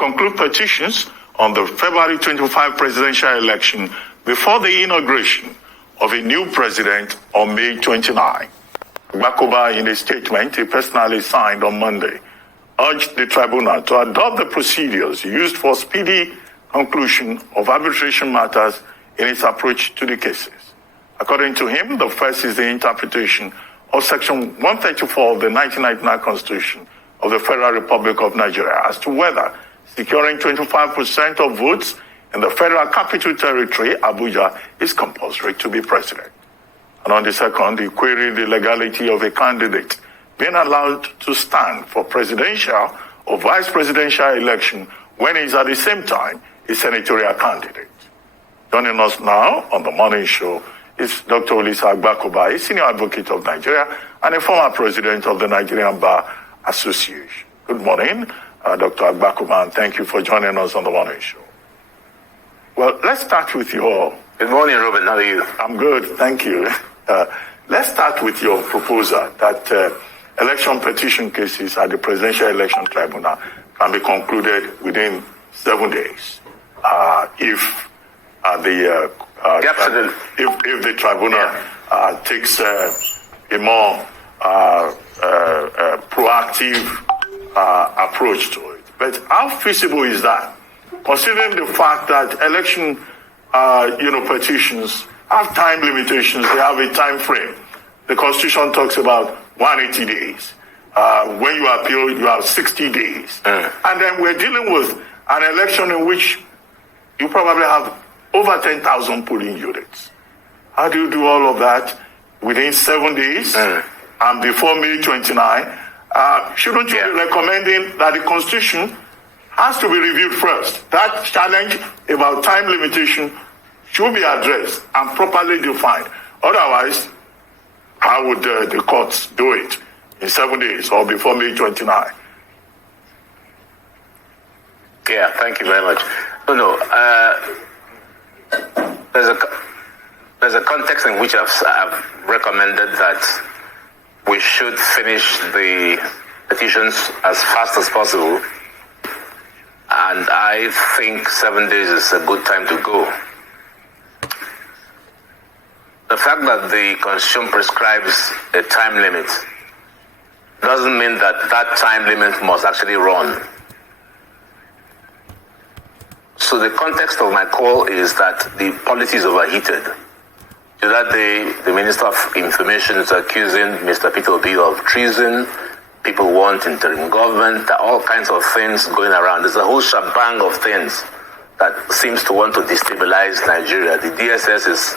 conclude petitions on the February 25 presidential election before the inauguration of a new president on May 29. Agbakoba, in a statement he personally signed on Monday, urged the tribunal to adopt the procedures used for speedy conclusion of arbitration matters in its approach to the cases. According to him, the first is the interpretation of Section 134 of the 1999 Constitution of the Federal Republic of Nigeria as to whether securing 25% of votes in the Federal Capital Territory, Abuja, is compulsory to be president. And on the second, he queried the legality of a candidate being allowed to stand for presidential or vice presidential election when he is at the same time a senatorial candidate. Joining us now on the morning show is Dr. Olisa Agbakoba, a senior advocate of Nigeria and a former president of the Nigerian Bar Association. Good morning, Dr. Agbakoba, and thank you for joining us on the morning show. Well, let's start with your... Good morning, Robert. How are you? I'm good, thank you. Let's start with your proposal that election petition cases at the Presidential Election Tribunal can be concluded within 7 days if the tribunal takes a more proactive approach to it. But how feasible is that, considering the fact that election petitions have time limitations, they have a time frame. The Constitution talks about 180 days. When you appeal, you have 60 days. And then we're dealing with an election in which you probably have over 10,000 polling units. How do you do all of that within 7 days and before May 29? Shouldn't you be recommending that the Constitution has to be reviewed first? That challenge about time limitation should be addressed and properly defined. Otherwise, how would the courts do it in 7 days or before May 29? Yeah, thank you very much. There's a context in which I've recommended that we should finish the petitions as fast as possible, and I think 7 days is a good time to go. The fact that the Constitution prescribes a time limit doesn't mean that that time limit must actually run. So the context of my call is that the polity is overheated. The other day, the Minister of Information is accusing Mr. Peter Obi of treason. People want interim government. There are all kinds of things going around. There's a whole shebang of things that seems to want to destabilize Nigeria. The DSS is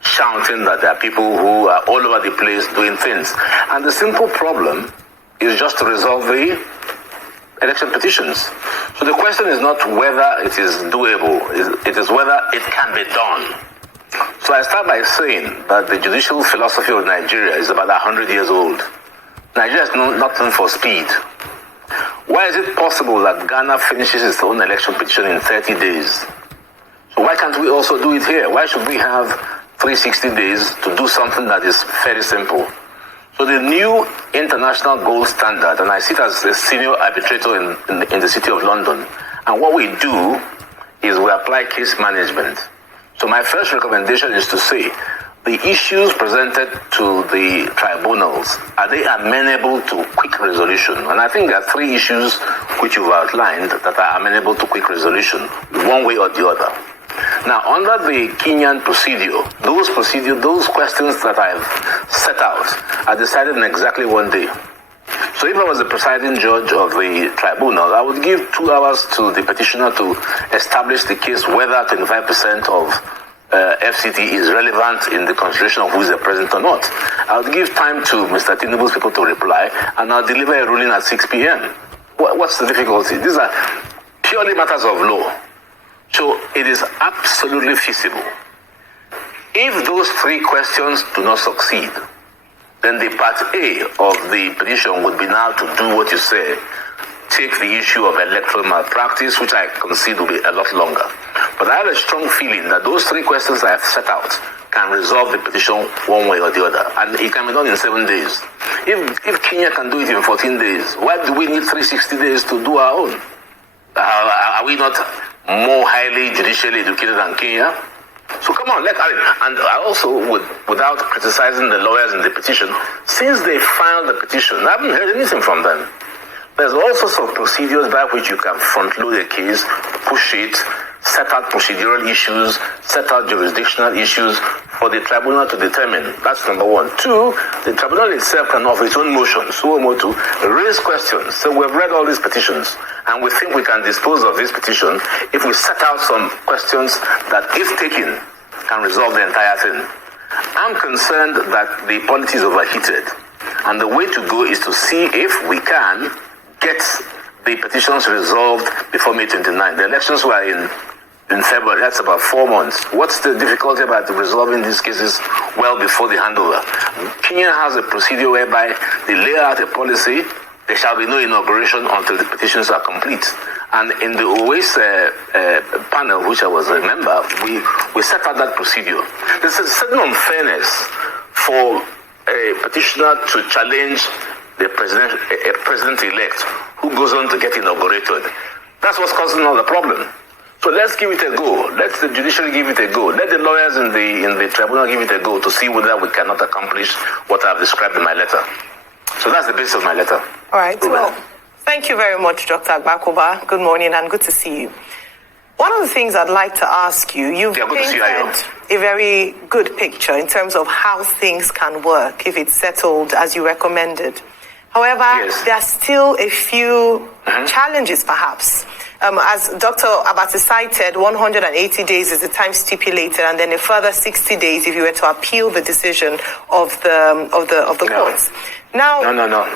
shouting that there are people who are all over the place doing things. And the simple problem is just to resolve the election petitions. So the question is not whether it is doable, it is whether it can be done. So I start by saying that the judicial philosophy of Nigeria is about 100 years old. Nigeria is nothing for speed. Why is it possible that Ghana finishes its own election petition in 30 days? So why can't we also do it here? Why should we have 360 days to do something that is very simple? So the new international gold standard, and I sit as a senior arbitrator in the City of London, and what we do is we apply case management. So my first recommendation is to say, the issues presented to the tribunals, are they amenable to quick resolution? And I think there are three issues which you've outlined that are amenable to quick resolution, one way or the other. Now, under the Kenyan procedure, those questions that I've set out are decided in exactly 1 day. So if I was the presiding judge of the tribunal, I would give 2 hours to the petitioner to establish the case whether 25% of FCT is relevant in the consideration of who is the president or not. I would give time to Mr. Tinubu's people to reply, and I'll deliver a ruling at 6 p.m. What's the difficulty? These are purely matters of law. So it is absolutely feasible. If those three questions do not succeed, then the part A of the petition would be now to do what you say, take the issue of electoral malpractice, which I concede will be a lot longer. But I have a strong feeling that those three questions I have set out can resolve the petition one way or the other. And it can be done in 7 days. If Kenya can do it in 14 days, why do we need 360 days to do our own? we not more highly judicially educated than Kenya? So come on, and I also, without criticizing the lawyers in the petition, since they filed the petition, I haven't heard anything from them. There's all sorts of procedures by which you can front-load a case, push it, set out procedural issues, set out jurisdictional issues for the tribunal to determine. That's number one. Two, the tribunal itself can offer its own motions, raise questions. So we've read all these petitions, and we think we can dispose of this petition if we set out some questions that, if taken, can resolve the entire thing. I'm concerned that the polity is overheated, and the way to go is to see if we can get the petitions resolved before May 29. The elections were in February. That's about 4 months. What's the difficulty about resolving these cases well before the handover? Kenya has a procedure whereby they lay out a policy. There shall be no inauguration until the petitions are complete. And in the OAS panel, which I was a member, we set out that procedure. There's a certain unfairness for a petitioner to challenge a president-elect who goes on to get inaugurated. That's what's causing all the problem. So let's give it a go. Let the judiciary give it a go. Let the lawyers in the tribunal give it a go to see whether we cannot accomplish what I've described in my letter. So that's the basis of my letter. All right. Well, thank you very much, Dr. Agbakoba. Good morning and good to see you. One of the things I'd like to ask you, you've painted a very good picture in terms of how things can work if it's settled as you recommended. However, there are still a few challenges, perhaps. As Dr. Abati cited, 180 days is the time stipulated, and then a further 60 days if you were to appeal the decision of the courts. Now, no.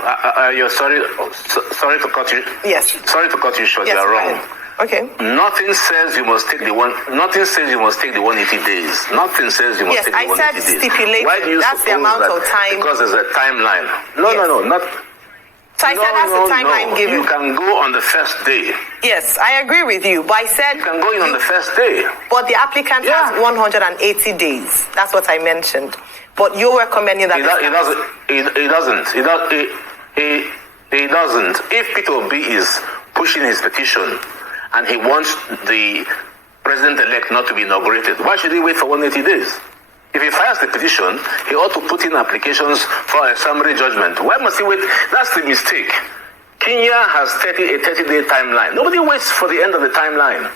You're sorry to cut you. Yes. Sorry to cut you short. Yes, you are wrong. Okay. Nothing says you must take the 180 days. Nothing says you must take the 180 days. Yes, I said stipulated. Why do you that's the amount of time. Because there's a timeline. No, not. So I said that's the timeline given. You can go on the first day. Yes, I agree with you. But I said you can go in on the first day. But the applicant has 180 days. That's what I mentioned. But you're recommending that It doesn't. If Peter Obi is pushing his petition and he wants the president-elect not to be inaugurated, why should he wait for 180 days? If he files the petition, he ought to put in applications for a summary judgment. Why must he wait? That's the mistake. Kenya has a 30-day timeline. Nobody waits for the end of the timeline.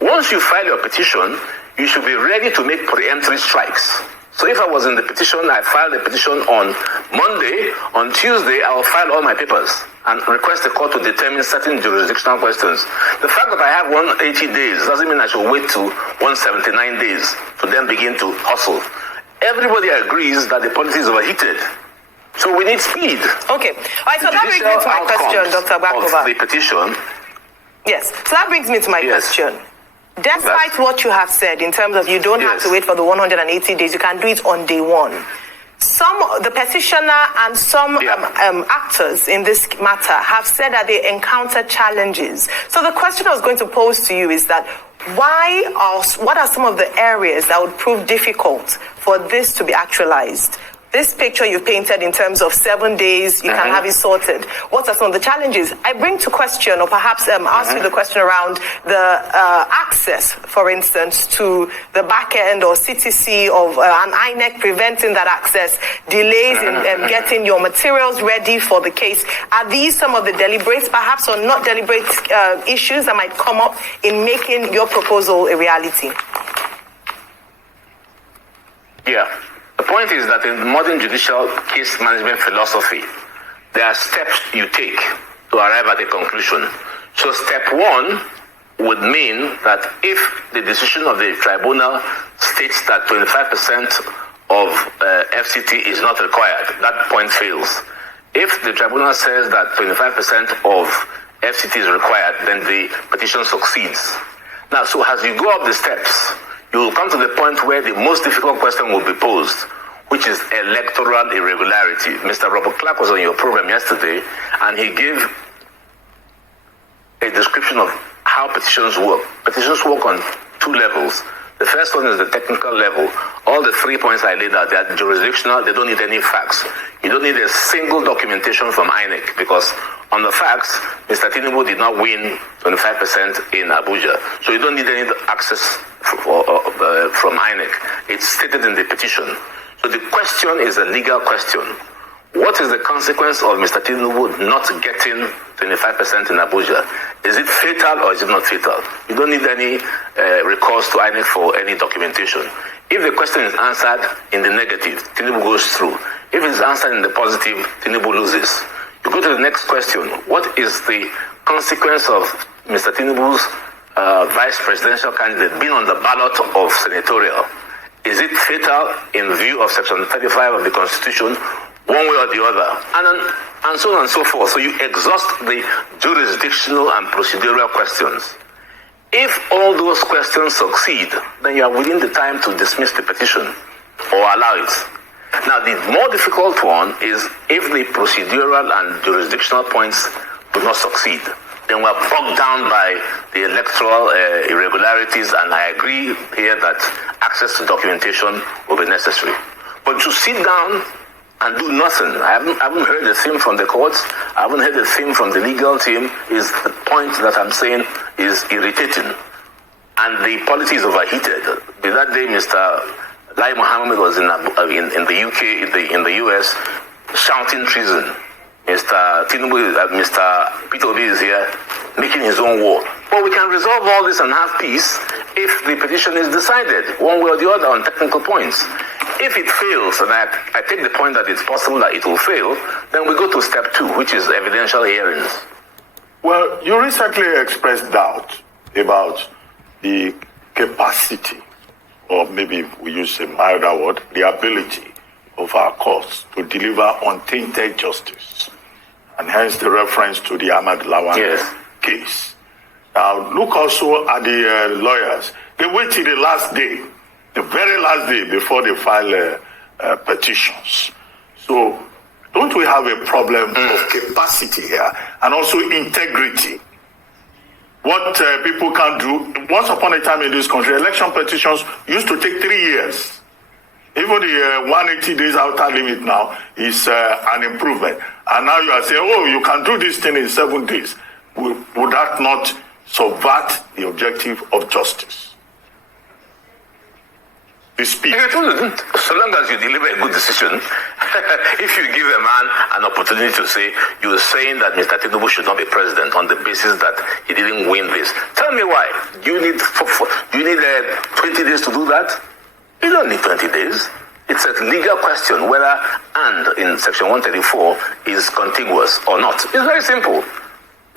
Once you file your petition, you should be ready to make preemptory strikes. So if I was in the petition, I filed the petition on Monday. On Tuesday, I will file all my papers and request the court to determine certain jurisdictional questions. The fact that I have 180 days doesn't mean I should wait to 179 days to then begin to hustle. Everybody agrees that the policy is overheated. So we need speed. Okay. All right, so that brings me to my question, Dr. Agbakoba. The petition. Yes. So that brings me to my question. Despite what you have said in terms of you don't have to wait for the 180 days, you can do it on day one. The petitioner and some actors in this matter have said that they encounter challenges. So the question I was going to pose to you is that what are some of the areas that would prove difficult for this to be actualized? This picture you painted in terms of 7 days, you can have it sorted. What are some of the challenges? I bring to question, or perhaps ask you the question around the access, for instance, to the back end or CTC of an INEC preventing that access, delays in getting your materials ready for the case. Are these some of the deliberate, perhaps, or not deliberate issues that might come up in making your proposal a reality? Yeah. The point is that in modern judicial case management philosophy, there are steps you take to arrive at a conclusion. So step one would mean that if the decision of the tribunal states that 25% of FCT is not required, that point fails. If the tribunal says that 25% of FCT is required, then the petition succeeds. Now, so as you go up the steps, you will come to the point where the most difficult question will be posed, which is electoral irregularity. Mr. Robert Clark was on your program yesterday, and he gave a description of how petitions work. Petitions work on two levels. The first one is the technical level. All the 3 points I laid out, they are jurisdictional. They don't need any facts. You don't need a single documentation from INEC, because on the facts, Mr. Tinubu did not win 25% in Abuja. So you don't need any access from INEC. It's stated in the petition. So the question is a legal question. What is the consequence of Mr. Tinubu not getting 25% in Abuja? Is it fatal or is it not fatal? You don't need any recourse to INEC for any documentation. If the question is answered in the negative, Tinubu goes through. If it is answered in the positive, Tinubu loses. You go to the next question. What is the consequence of Mr. Tinubu's vice presidential candidate being on the ballot of senatorial? Is it fatal in view of Section 35 of the Constitution, one way or the other? And so on and so forth. So you exhaust the jurisdictional and procedural questions. If all those questions succeed, then you are within the time to dismiss the petition or allow it. Now, the more difficult one is if the procedural and jurisdictional points do not succeed. Then we are bogged down by the electoral irregularities, and I agree here that access to documentation will be necessary. But to sit down and do nothing, I haven't heard a thing from the courts, I haven't heard a thing from the legal team, is the point that I'm saying is irritating. And the policy is overheated. That day, Mr. Lai Mohammed was in the UK, in the US, shouting treason. Mr. Tinubu, Mr. Peter Obi is here making his own war. But we can resolve all this and have peace if the petition is decided one way or the other on technical points. If it fails, and I take the point that it's possible that it will fail, then we go to step 2, which is evidential hearings. Well, you recently expressed doubt about the capacity, or maybe we use a milder word, the ability of our courts to deliver untainted justice. And hence the reference to the Ahmad Lawan case. Now, look also at the lawyers. They wait till the last day, the very last day before they file petitions. So, don't we have a problem of capacity here and also integrity? What people can do, once upon a time in this country, election petitions used to take 3 years. Even the 180 days outer limit now is an improvement. And now you are saying, oh, you can do this thing in 7 days. Would that not subvert the objective of justice? The speed. So long as you deliver a good decision, if you give a man an opportunity to say, you are saying that Mr. Tinubu should not be president on the basis that he didn't win this. Tell me why. Do you need 20 days to do that? You don't need 20 days. It's a legal question whether and in Section 134 is contiguous or not. It's very simple.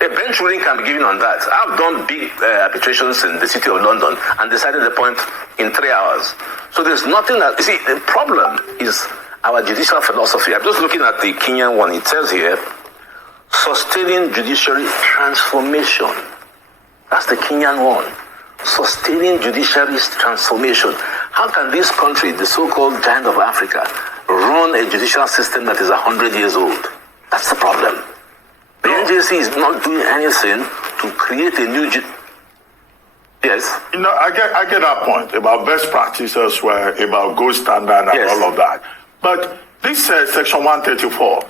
A bench ruling can be given on that. I've done big arbitrations in the City of London and decided the point in 3 hours. So there's nothing that... You see, the problem is our judicial philosophy. I'm just looking at the Kenyan one. It says here, sustaining judiciary transformation. That's the Kenyan one. Sustaining judiciary's transformation. How can this country, the so-called giant of Africa, run a judicial system that is 100 years old? That's the problem. The NJC is not doing anything to create a new... Yes? You know, I get that point about best practices, about gold standard and all of that. But this Section 134,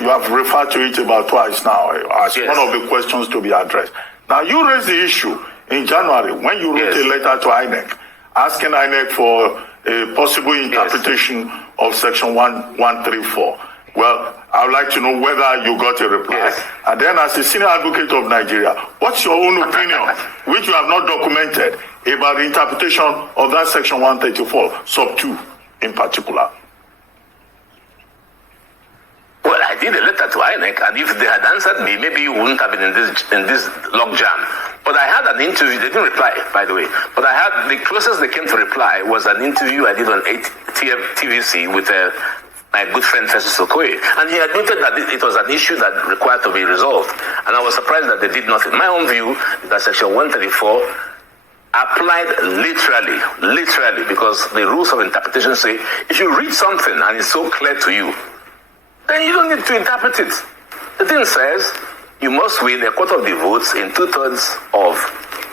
you have referred to it about twice now as one of the questions to be addressed. Now, you raised the issue in January when you wrote a letter to INEC asking INEC for a possible interpretation of Section 134. Well, I would like to know whether you got a reply. And then as a senior advocate of Nigeria, what's your own opinion, which you have not documented, about the interpretation of that Section 134, sub 2 in particular? Well, I did a letter to INEC, and if they had answered me, maybe you wouldn't have been in this logjam. But I had an interview. They didn't reply, by the way. But I had the closest they came to reply was an interview I did on TVC with my good friend Festus Okoye, and he admitted that it was an issue that required to be resolved. And I was surprised that they did nothing. My own view is that Section 134 applied literally, because the rules of interpretation say if you read something and it's so clear to you, then you don't need to interpret it. The thing says you must win a quarter of the votes in 2/3 of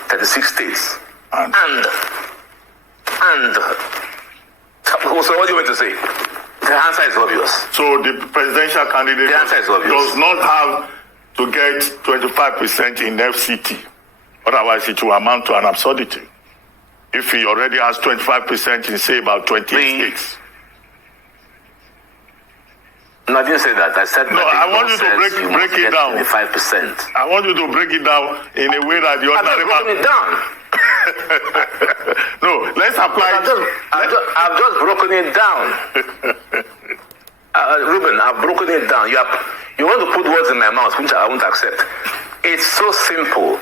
36 states. And and. So what do you want to say? The answer is obvious. So the presidential candidate does not have to get 25% in FCT. Otherwise, it will amount to an absurdity. If he already has 25% in, say, about 28 states. No, I didn't say that. I said no. I want you to break it down. 25%. I want you to break it down in a way that the ordinary man. It down. No, let's apply. I've just broken it down. Ruben, I've broken it down. You want to put words in my mouth, which I won't accept. It's so simple.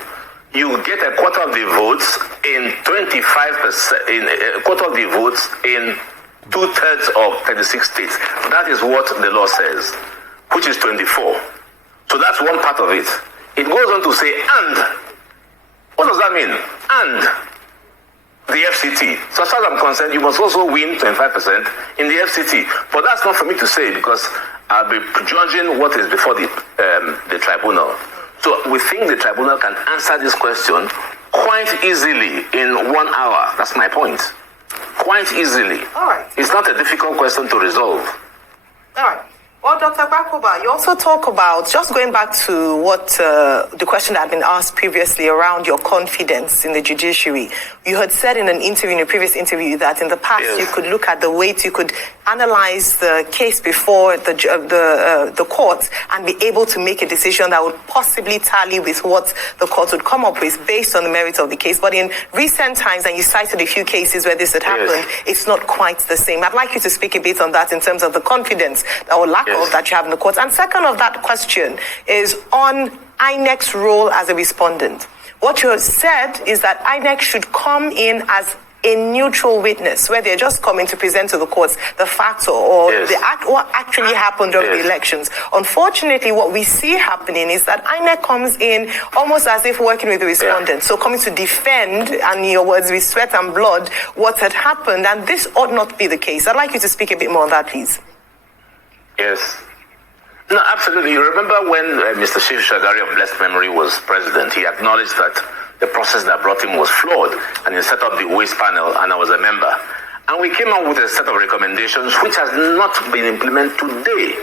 You get a quarter of the votes in 25%. In a quarter of the votes in 2/3 of 36 states. That is what the law says, which is 24. So that's one part of it. It goes on to say, and. What does that mean? And the FCT. So as far as I'm concerned, you must also win 25% in the FCT. But that's not for me to say because I'll be judging what is before the tribunal. So we think the tribunal can answer this question quite easily in 1 hour. That's my point. Quite easily. All right. It's not a difficult question to resolve. All right. Well, Dr. Gbakoba, you also talk about, just going back to what the question that had been asked previously around your confidence in the judiciary. You had said in a previous interview, that in the past you could look at the weight, you could analyze the case before the court and be able to make a decision that would possibly tally with what the court would come up with based on the merits of the case. But in recent times, and you cited a few cases where this had happened, it's not quite the same. I'd like you to speak a bit on that in terms of the confidence or lack of that you have in the courts. And second of that question is on INEC's role as a respondent. What you have said is that INEC should come in as a neutral witness, where they're just coming to present to the courts the facts or what actually happened during the elections. Unfortunately, what we see happening is that INEC comes in almost as if working with the respondent, so coming to defend, and in your words, with sweat and blood, what had happened, and this ought not be the case. I'd like you to speak a bit more on that, please. Yes. No, absolutely. You remember when Mr. Shiv Shagari of blessed memory was president, he acknowledged that the process that brought him was flawed, and he set up the OAS panel, and I was a member. And we came up with a set of recommendations which has not been implemented today.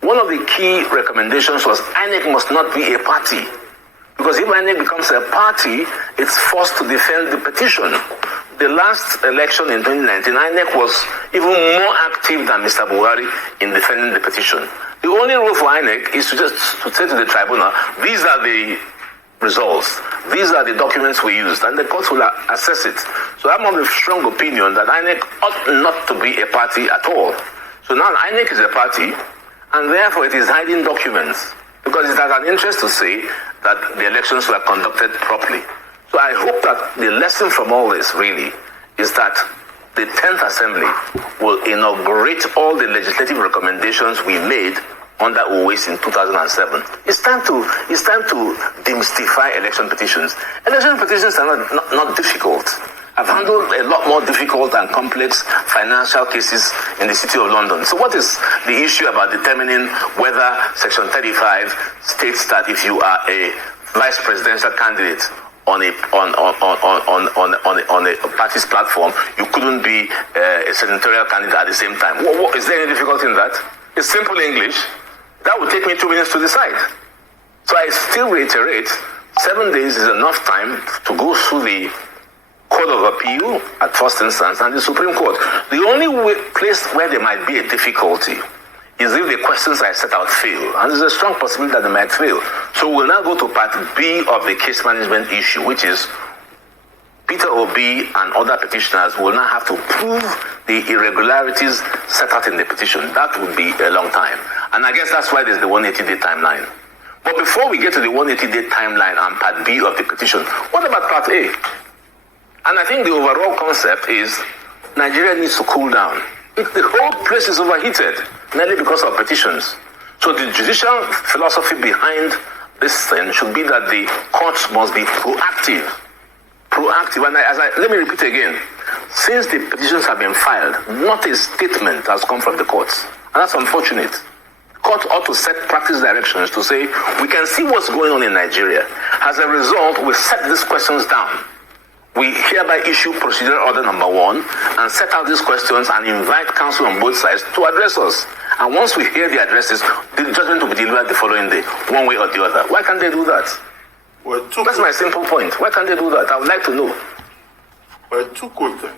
One of the key recommendations was INEC must not be a party, because if INEC becomes a party, it's forced to defend the petition. The last election in 2019, INEC was even more active than Mr. Buhari in defending the petition. The only role for INEC is to just say to the tribunal, these are the results, these are the documents we used, and the court will assess it. So I'm of the strong opinion that INEC ought not to be a party at all. So now INEC is a party, and therefore it is hiding documents, because it has an interest to say that the elections were conducted properly. So I hope that the lesson from all this really is that the 10th Assembly will inaugurate all the legislative recommendations we made under OAS in 2007. It's time to demystify election petitions. Election petitions are not difficult. I've handled a lot more difficult and complex financial cases in the City of London. So what is the issue about determining whether Section 35 states that if you are a vice presidential candidate on a party's platform, you couldn't be a senatorial candidate at the same time? Is there any difficulty in that? It's simple English. That would take me 2 minutes to decide. So I still reiterate, 7 days is enough time to go through the Court of Appeal at first instance and the Supreme Court. The only place where there might be a difficulty is if the questions I set out fail. And there's a strong possibility that they might fail. So we'll now go to part B of the case management issue, which is Peter Obi and other petitioners will now have to prove the irregularities set out in the petition. That would be a long time. And I guess that's why there's the 180-day timeline. But before we get to the 180-day timeline and part B of the petition, what about part A? And I think the overall concept is Nigeria needs to cool down. The whole place is overheated, mainly because of petitions. So the judicial philosophy behind this thing should be that the courts must be proactive. And let me repeat again. Since the petitions have been filed, not a statement has come from the courts. And that's unfortunate. The court ought to set practice directions to say, we can see what's going on in Nigeria. As a result, we set these questions down. we hereby issue procedure order number 1 and set out these questions and invite counsel on both sides to address us. And once we hear the addresses, the judgment will be delivered the following day, one way or the other. Why can't they do that? Well, that's my simple point. Why can't they do that? I would like to know. Well, 2 quick things.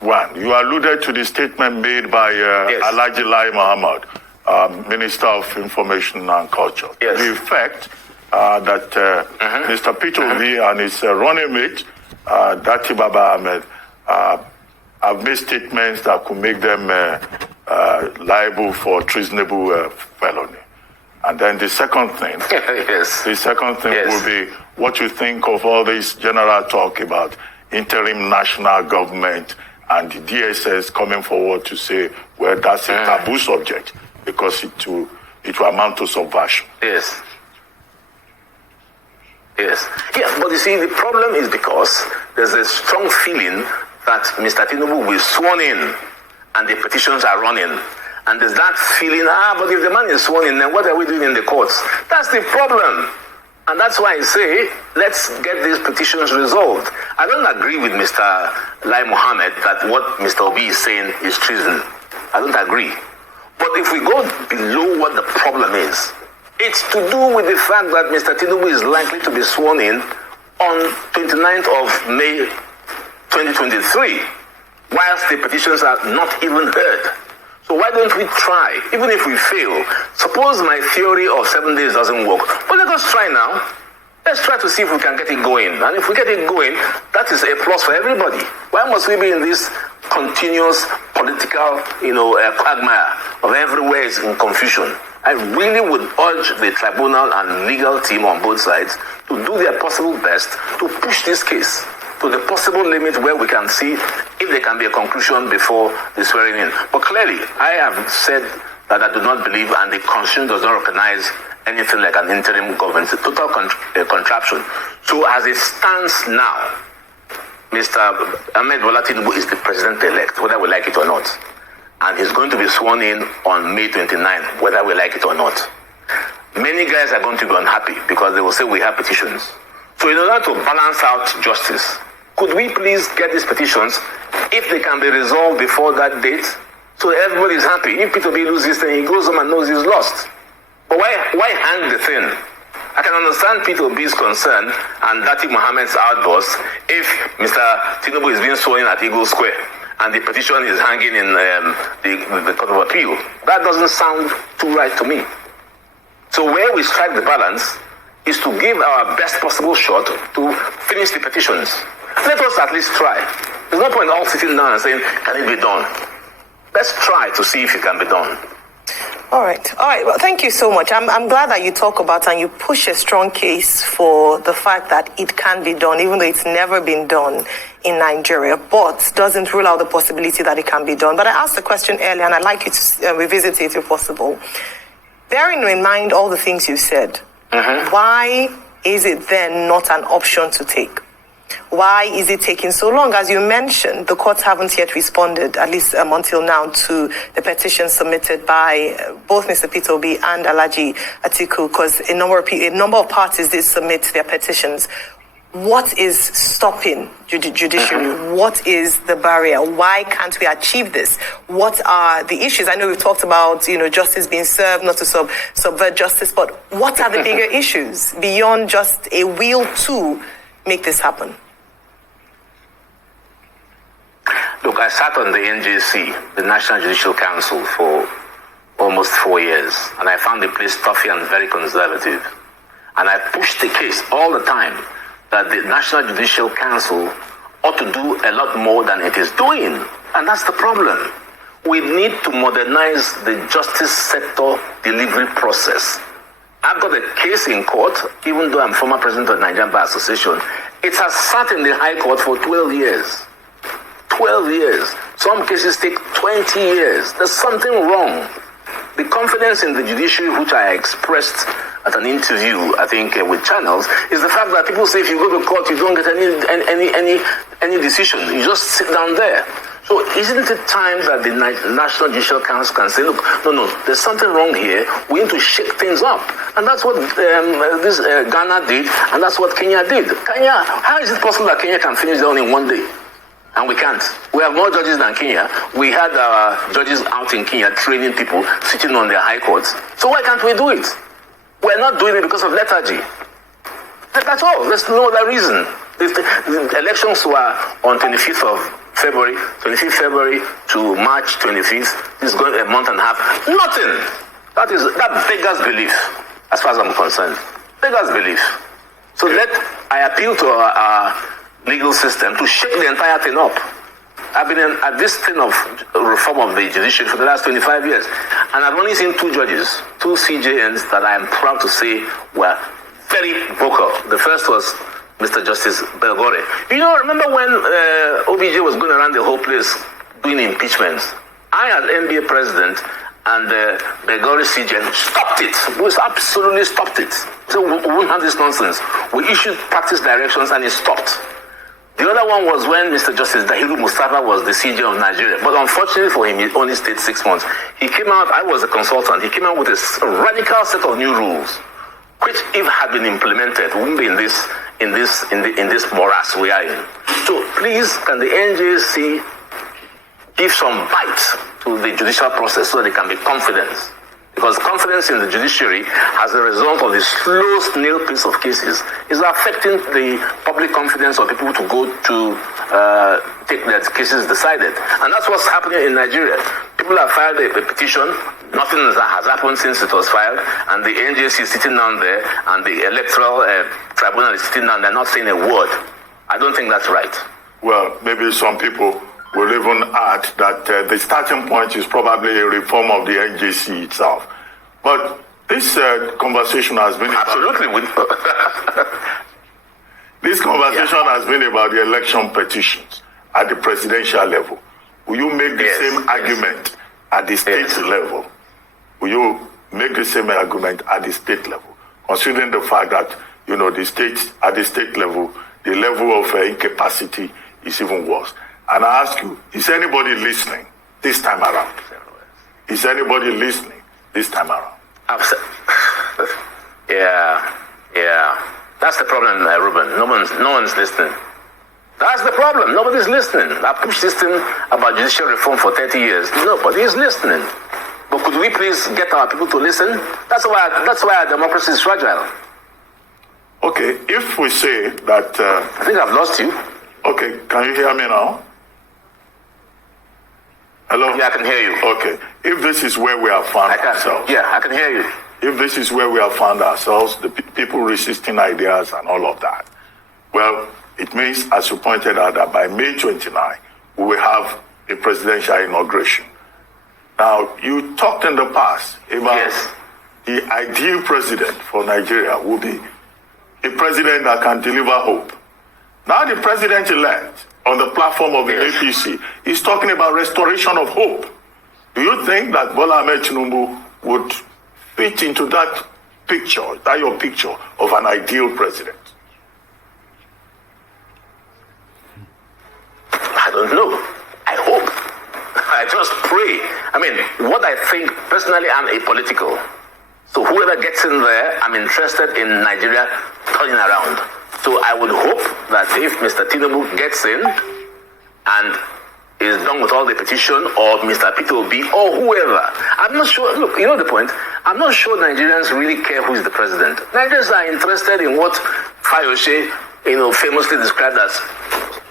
One, you alluded to the statement made by Alhaji Lai Mohammed, Minister of Information and Culture. Yes. The effect that Mr. Peter Obi and his running mate, Dati Baba Ahmed, have made statements that could make them liable for treasonable felony. And then the second thing, will be what you think of all this general talk about interim national government and the DSS coming forward to say, well, that's a taboo subject because it will amount to subversion. Yes. Yes, but you see, the problem is because there's a strong feeling that Mr. Tinubu will be sworn in and the petitions are running. And there's that feeling, but if the man is sworn in, then what are we doing in the courts? That's the problem. And that's why I say, let's get these petitions resolved. I don't agree with Mr. Lai Mohammed that what Mr. Obi is saying is treason. I don't agree. But if we go below what the problem is, it's to do with the fact that Mr. Tinubu is likely to be sworn in on 29th of May 2023, whilst the petitions are not even heard. So why don't we try, even if we fail? Suppose my theory of 7 days doesn't work, but let us try now. Let's try to see if we can get it going. And if we get it going, that is a plus for everybody. Why must we be in this continuous political, quagmire of everywhere is in confusion? I really would urge the tribunal and legal team on both sides to do their possible best to push this case to the possible limit where we can see if there can be a conclusion before the swearing in. But clearly, I have said that I do not believe, and the Constitution does not recognize anything like an interim government. It's a total contraption. So as it stands now, Mr. Ahmed Bola Tinubu is the president-elect, whether we like it or not. And he's going to be sworn in on May 29th, whether we like it or not. Many guys are going to be unhappy because they will say we have petitions. So in order to balance out justice, could we please get these petitions, if they can be resolved before that date, so everybody is happy? If Peter B loses, then he goes home and knows he's lost. But why hang the thing? I can understand Peter B's concern and Dati Mohammed's outburst if Mr. Tinubu is being sworn in at Eagle Square and the petition is hanging in the Court of Appeal. That doesn't sound too right to me. So where we strike the balance is to give our best possible shot to finish the petitions. Let us at least try. There's no point all sitting down and saying, can it be done? Let's try to see if it can be done. All right. Well, thank you so much. I'm glad that you talk about and you push a strong case for the fact that it can be done, even though it's never been done in Nigeria, but doesn't rule out the possibility that it can be done. But I asked the question earlier, and I'd like you to revisit it if possible. Bearing in mind all the things you said, why is it then not an option to take? Why is it taking so long? As you mentioned, the courts haven't yet responded, at least until now, to the petition submitted by both Mr. Peter Obi and Alhaji Atiku, because a number of parties did submit their petitions. What is stopping judiciary? What is the barrier? Why can't we achieve this? What are the issues? I know we've talked about, justice being served, not to subvert justice, but what are the bigger issues beyond just a will to make this happen? Look, I sat on the NJC, the National Judicial Council, for almost 4 years, and I found the place toughy and very conservative. And I pushed the case all the time that the National Judicial Council ought to do a lot more than it is doing. And that's the problem. We need to modernize the justice sector delivery process. I've got a case in court, even though I'm former president of the Nigerian Bar Association. It has sat in the High Court for 12 years. 12 years. Some cases take 20 years. There's something wrong. The confidence in the judiciary, which I expressed at an interview, I think, with Channels, is the fact that people say if you go to court, you don't get any decision. You just sit down there. So isn't it time that the National Judicial Council can say, look, no, there's something wrong here. We need to shake things up. And that's what Ghana did, and that's what Kenya did. Kenya, how is it possible that Kenya can finish down in one day? And we can't. We have more judges than Kenya. We had our judges out in Kenya training people, sitting on their high courts. So why can't we do it? We're not doing it because of lethargy. That's all. There's no other reason. The elections were on 25th of February to March 25th. This is going a month and a half. Nothing. That beggars belief, as far as I'm concerned. Beggars belief. So I appeal to our legal system to shake the entire thing up. I've been at this thing of reform of the judiciary for the last 25 years, and I've only seen two judges, two CJNs that I am proud to say were very vocal. The first was Mr. Justice Belgore. Remember when OBJ was going around the whole place doing impeachments? I, as NBA president, and Belgore CJN stopped it. We absolutely stopped it. So we won't have this nonsense. We issued practice directions and it stopped. The other one was when Mr. Justice Dahiru Mustafa was the CJ of Nigeria. But unfortunately for him, he only stayed 6 months. He came out, I was a consultant, he came out with a radical set of new rules, which if had been implemented, wouldn't be in this morass we are in. So please, can the NJC give some bite to the judicial process so that there can be confidence? Because confidence in the judiciary as a result of the slow snail pace of cases is affecting the public confidence of people to go to take their cases decided. And that's what's happening in Nigeria. People have filed a petition. Nothing has happened since it was filed. And the NJC is sitting down there and the electoral tribunal is sitting down there not saying a word. I don't think that's right. Well, maybe some people will even add that the starting point is probably a reform of the NJC itself. But this conversation has been this conversation has been about the election petitions at the presidential level. Will you make the same argument at the state level? Will you make the same argument at the state level, considering the fact that the state at the state level, the level of incapacity is even worse? And I ask you, is anybody listening this time around? Is anybody listening this time around? Yeah. That's the problem, Ruben. No one's listening. That's the problem. Nobody's listening. I've pushed this thing about judicial reform for 30 years. Nobody is listening. But could we please get our people to listen? That's why our democracy is fragile. Okay, if we say that... I think I've lost you. Okay, can you hear me now? Hello? Yeah, I can hear you. Okay. If this is where we have found ourselves. Yeah, I can hear you. If this is where we have found ourselves, the people resisting ideas and all of that, well, it means, as you pointed out, that by May 29, we will have a presidential inauguration. Now, you talked in the past about the ideal president for Nigeria will be a president that can deliver hope. Now the president-elect on the platform of the APC is talking about restoration of hope. Do you think that Bola Ahmed Tinubu would fit into that picture, your picture of an ideal president? I don't know. I hope. I just pray. I mean, what I think, personally, I'm apolitical. So whoever gets in there, I'm interested in Nigeria turning around. So I would hope that if Mr. Tinubu gets in and is done with all the petition, or Mr. Peter Obi, or whoever, I'm not sure. Look, you know the point. I'm not sure Nigerians really care who is the president. Nigerians are interested in what Fayose, famously described as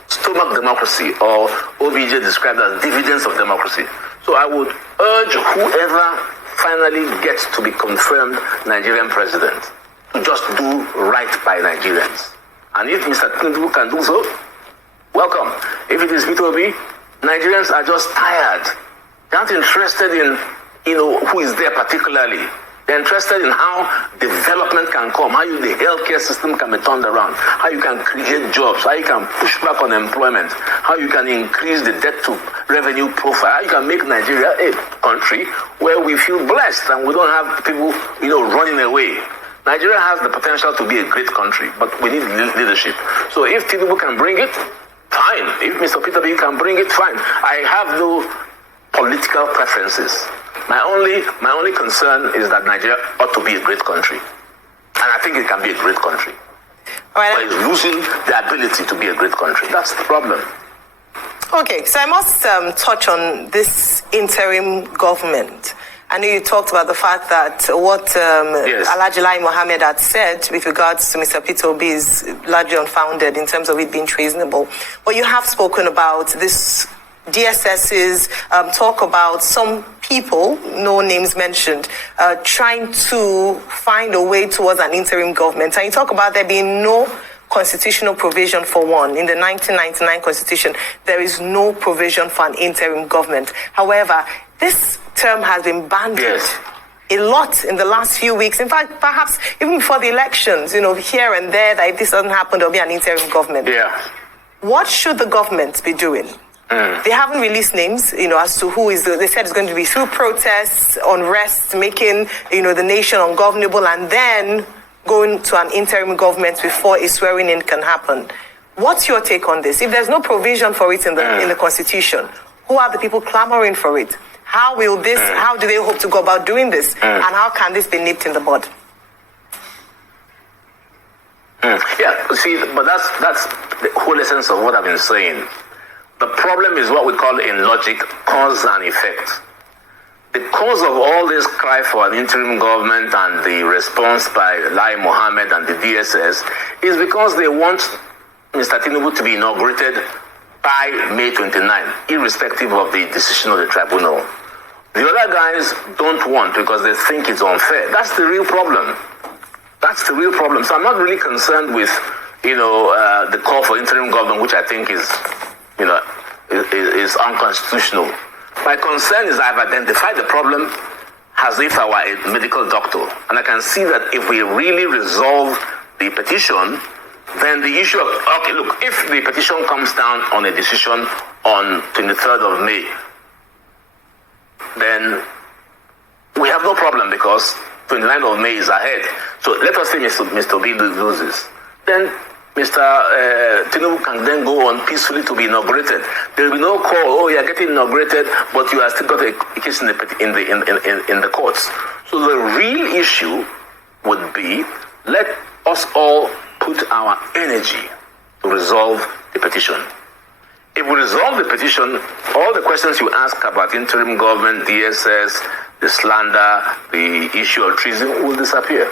stomach democracy, or OBJ described as dividends of democracy. So I would urge whoever finally gets to be confirmed Nigerian president to just do right by Nigerians. And if Mr. Tinubu can do so, welcome. If it is Peter Obi, Nigerians are just tired. They're not interested in, who is there particularly. They're interested in how development can come, how the healthcare system can be turned around, how you can create jobs, how you can push back on employment, how you can increase the debt-to-revenue profile, how you can make Nigeria a country where we feel blessed and we don't have people, running away. Nigeria has the potential to be a great country, but we need leadership. So if Tinubu can bring it, fine. fine. If Mr. Peter B can bring it, fine. I have no political preferences. My only concern is that Nigeria ought to be a great country. And I think it can be a great country. All right. But it's losing the ability to be a great country. That's the problem. Okay, so I must touch on this interim government. I know you talked about the fact that what Alhaji Lai Mohammed had said with regards to Mr. Peter Obi is largely unfounded in terms of it being treasonable. But you have spoken about this DSS's talk about some people, no names mentioned, trying to find a way towards an interim government. And you talk about there being no constitutional provision for one. In the 1999 Constitution, there is no provision for an interim government. However, this term has been bandied a lot in the last few weeks. In fact, perhaps even before the elections, here and there, that if this doesn't happen, there'll be an interim government. Yeah. What should the government be doing? They haven't released names, as to who is. They said it's going to be through protests, unrest, making, the nation ungovernable, and then going to an interim government before a swearing in can happen. What's your take on this? If there's no provision for it in the Constitution, who are the people clamoring for it? How will this? How do they hope to go about doing this? And how can this be nipped in the bud? Yeah, see, but that's the whole essence of what I've been saying. The problem is what we call in logic cause and effect. The cause of all this cry for an interim government and the response by Lai Mohammed and the DSS is because they want Mr. Tinubu to be inaugurated by May 29, irrespective of the decision of the tribunal. The other guys don't want because they think it's unfair. That's the real problem. That's the real problem. So I'm not really concerned with, the call for interim government, which I think is unconstitutional. My concern is I've identified the problem as if I were a medical doctor. And I can see that if we really resolve the petition, then the issue of, if the petition comes down on a decision on 23rd of May, then we have no problem because 29th of May is ahead. So let us say Mr. B loses. Then Mr. Tinubu can then go on peacefully to be inaugurated. There will be no call, you're getting inaugurated, but you are still got a case in the courts. So the real issue would be, let us all put our energy to resolve the petition. If we resolve the petition, all the questions you ask about interim government, DSS, the slander, the issue of treason will disappear.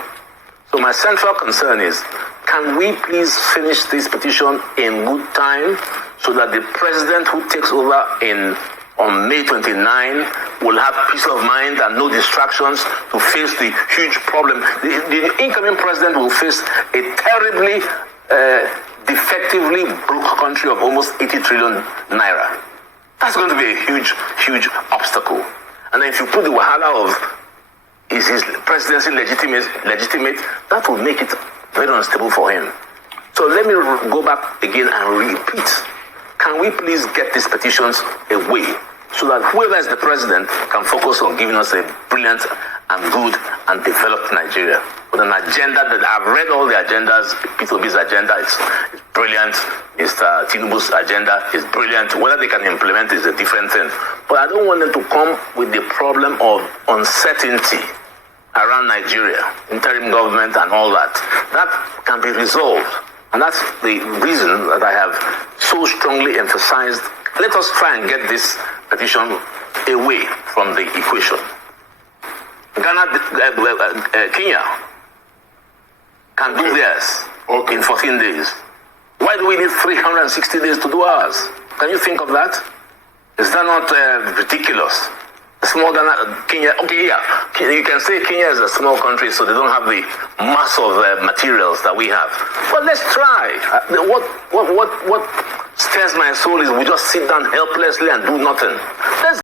So my central concern is, can we please finish this petition in good time so that the president who takes over on May 29 will have peace of mind and no distractions to face the huge problem. The incoming president will face a terribly, defectively broke country of almost 80 trillion naira. That's going to be a huge, huge obstacle. And then if you put the wahala of is his presidency legitimate, that will make it very unstable for him. So let me go back again and repeat. Can we please get these petitions away so that whoever is the president can focus on giving us a brilliant and good and developed Nigeria with an agenda that I've read all the agendas. Peter Obi's agenda is brilliant. Mr. Tinubu's agenda is brilliant. Whether they can implement is a different thing. But I don't want them to come with the problem of uncertainty around Nigeria, interim government and all that. That can be resolved. And that's the reason that I have so strongly emphasized, let us try and get this petition away from the equation. Kenya can do theirs in 14 days. Why do we need 360 days to do ours? Can you think of that? Is that not ridiculous? Small Kenya, you can say Kenya is a small country, so they don't have the mass of materials that we have. But let's try. What stirs my soul is we just sit down helplessly and do nothing. Let's